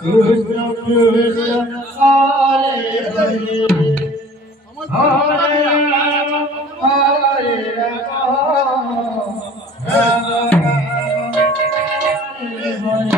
Krishna Krishna Hare Hare Hare Rama Hare Rama Rama Hare Hare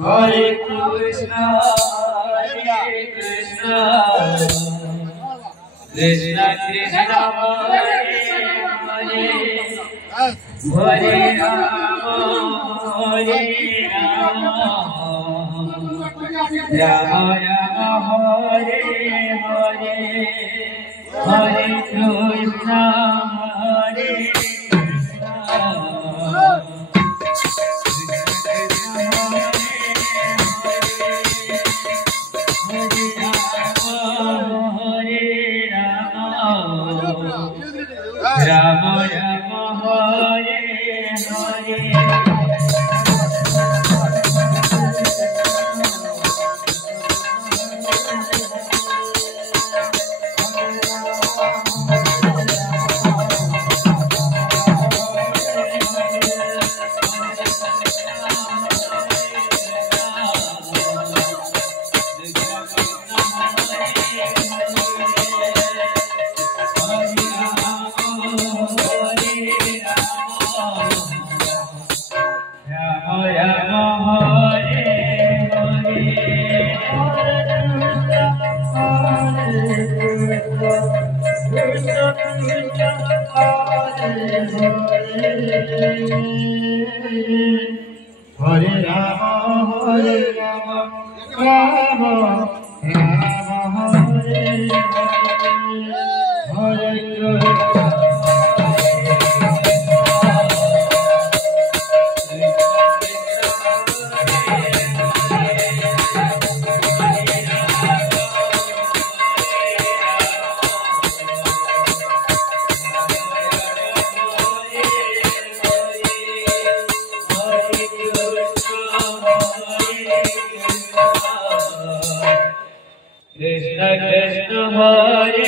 Hare Krishna, Krishna Krishna Hare Hare, Hare Rama, Hare Rama, Rama Rama Hare Hare, Hare Krishna, Hare Rama Rama Hare Hare Hare Rama, Hare Rama, Rama Rama, Hare Hare, Hare Krishna Krishna Hare